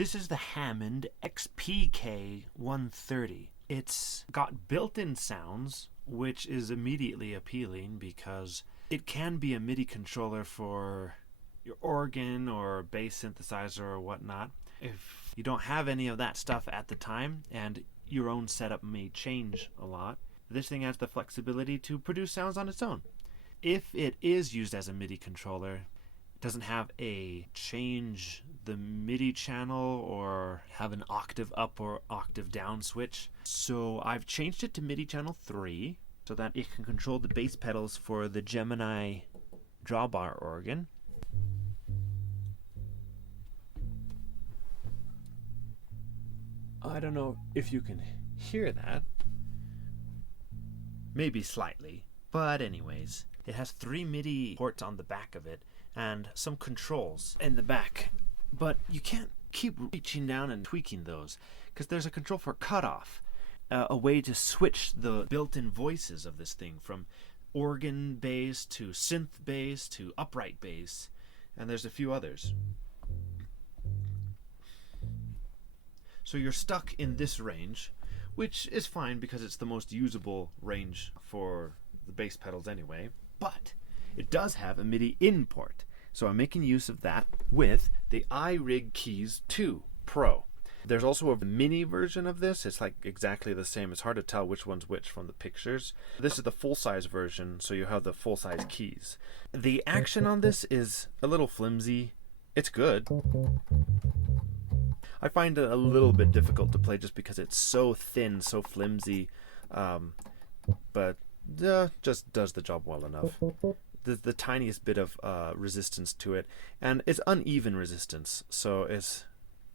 This is the Hammond XPK-130. It's got built-in sounds, which is immediately appealing because it can be a MIDI controller for your organ or bass synthesizer or whatnot. If you don't have any of that stuff at the time and your own setup may change a lot, this thing has the flexibility to produce sounds on its own. If it is used as a MIDI controller, it doesn't have a change the Midi channel or have an octave up or octave down switch. So I've changed it to Midi channel 3 so that it can control the bass pedals for the Gemini drawbar organ. I don't know if you can hear that. Maybe slightly. But anyways, it has 3 MIDI ports on the back of it and some controls in the back. But you can't keep reaching down and tweaking those because there's a control for cutoff, a way to switch the built-in voices of this thing from organ bass to synth bass to upright bass, and there's a few others. So you're stuck in this range, which is fine because it's the most usable range for the bass pedals anyway, but it does have a MIDI in port. So I'm making use of that with the iRig Keys 2 Pro. There's also a mini version of this. It's like exactly the same. It's hard to tell which one's which from the pictures. This is the full-size version, so you have the full-size keys. The action on this is a little flimsy. It's good. I find it a little bit difficult to play just because it's so thin, so flimsy, but just does the job well enough. The tiniest bit of resistance to it, and it's uneven resistance, so it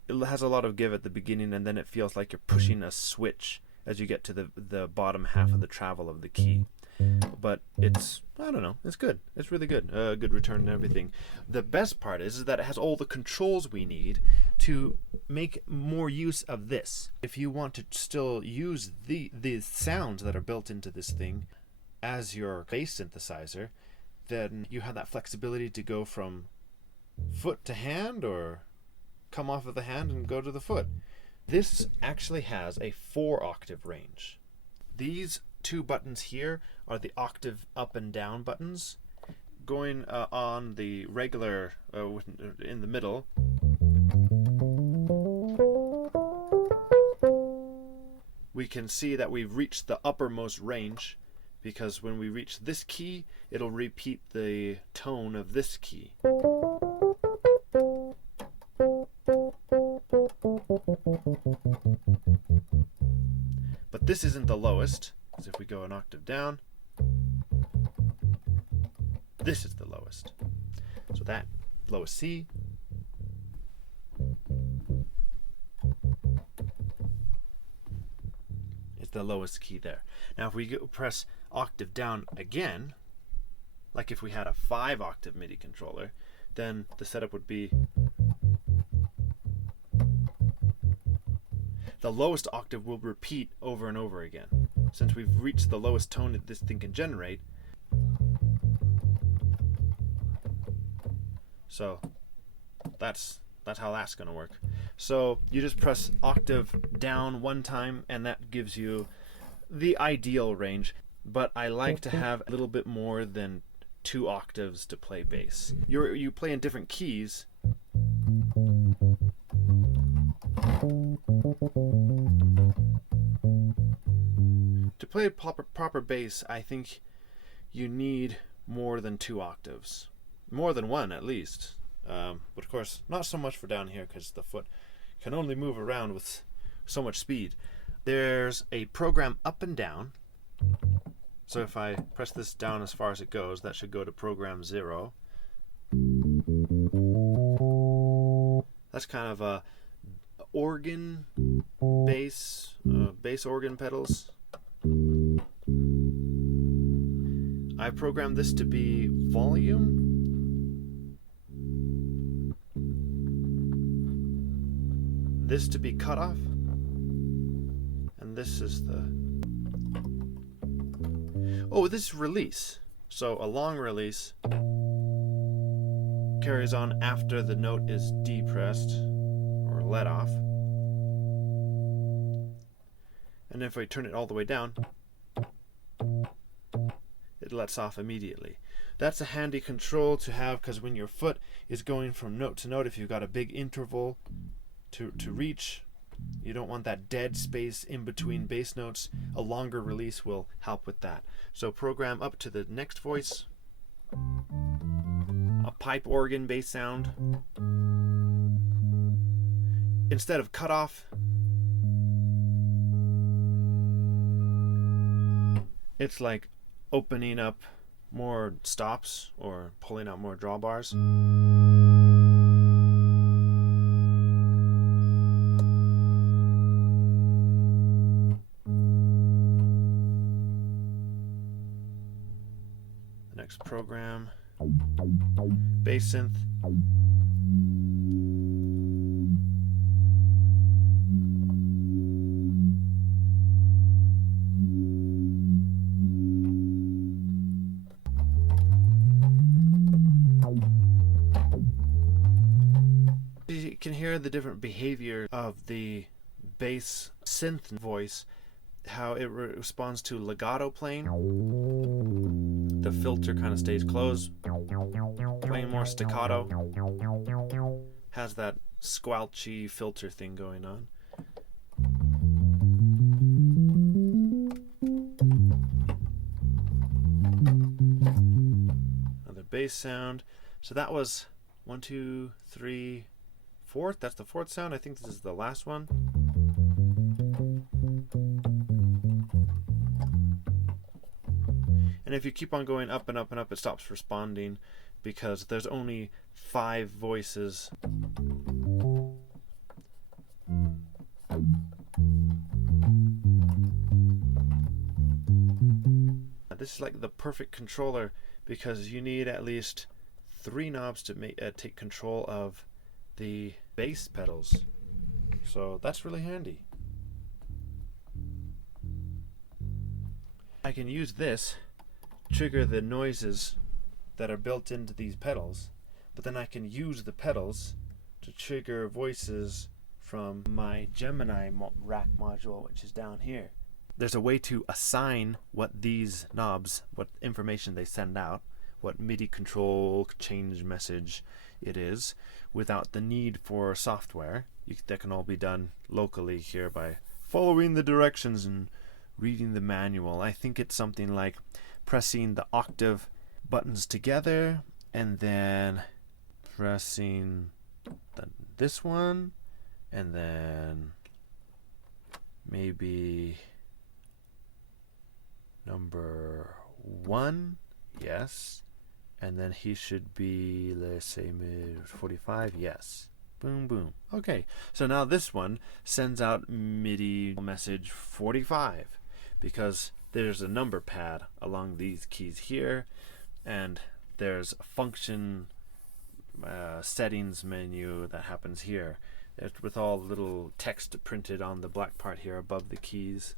has a lot of give at the beginning, and then it feels like you're pushing a switch as you get to the bottom half of the travel of the key. But it's, I don't know, it's good. It's really good. Good return and everything. The best part is that it has all the controls we need to make more use of this. If you want to still use the sounds that are built into this thing as your bass synthesizer, then you have that flexibility to go from foot to hand or come off of the hand and go to the foot. This actually has a 4-octave range. These 2 buttons here are the octave up and down buttons. Going on the regular, in the middle, we can see that we've reached the uppermost range, because when we reach this key, it'll repeat the tone of this key. But this isn't the lowest, because if we go an octave down, this is the lowest. So that lowest C is the lowest key there. Now if we press octave down again, like if we had a 5-octave MIDI controller, then the setup would be the lowest octave will repeat over and over again. Since we've reached the lowest tone that this thing can generate, so that's how that's going to work. So you just press octave down 1 time and that gives you the ideal range, but I like to have a little bit more than 2 octaves to play bass. You play in different keys. To play proper bass, I think you need more than 2 octaves. More than 1 at least. But of course, not so much for down here because the foot can only move around with so much speed. There's a program up and down. So if I press this down as far as it goes, that should go to program 0. That's kind of a organ bass organ pedals. I programmed this to be volume. This to be cutoff. And this is the... Oh, this is release. So a long release carries on after the note is depressed or it'll let off. And if I turn it all the way down, it lets off immediately. That's a handy control to have, because when your foot is going from note to note, if you've got a big interval to reach, you don't want that dead space in between bass notes. A longer release will help with that. So program up to the next voice, a pipe organ bass sound. Instead of cutoff, it's like opening up more stops or pulling out more drawbars. The next program, bass synth. You can hear the different behavior of the bass synth voice, how it responds to legato playing. The filter kind of stays closed, playing more staccato, has that squelchy filter thing going on. Another bass sound. So that was 1, 2, 3, 4th. That's the 4th sound. I think this is the last one. And if you keep on going up and up and up, it stops responding because there's only 5 voices. This is like the perfect controller because you need at least 3 knobs to take control of the bass pedals. So that's really handy. I can use this, trigger the noises that are built into these pedals, but then I can use the pedals to trigger voices from my Gemini rack module, which is down here. There's a way to assign what these knobs, what information they send out, what MIDI control change message it is, without the need for software. That can all be done locally here by following the directions and reading the manual. I think it's something like pressing the octave buttons together and then pressing this one and then maybe number 1, yes, and then he should be, let's say, mid 45, yes. Boom, boom. Okay, so now this one sends out MIDI message 45 because there's a number pad along these keys here, and there's a function settings menu that happens here. It's with all little text printed on the black part here above the keys.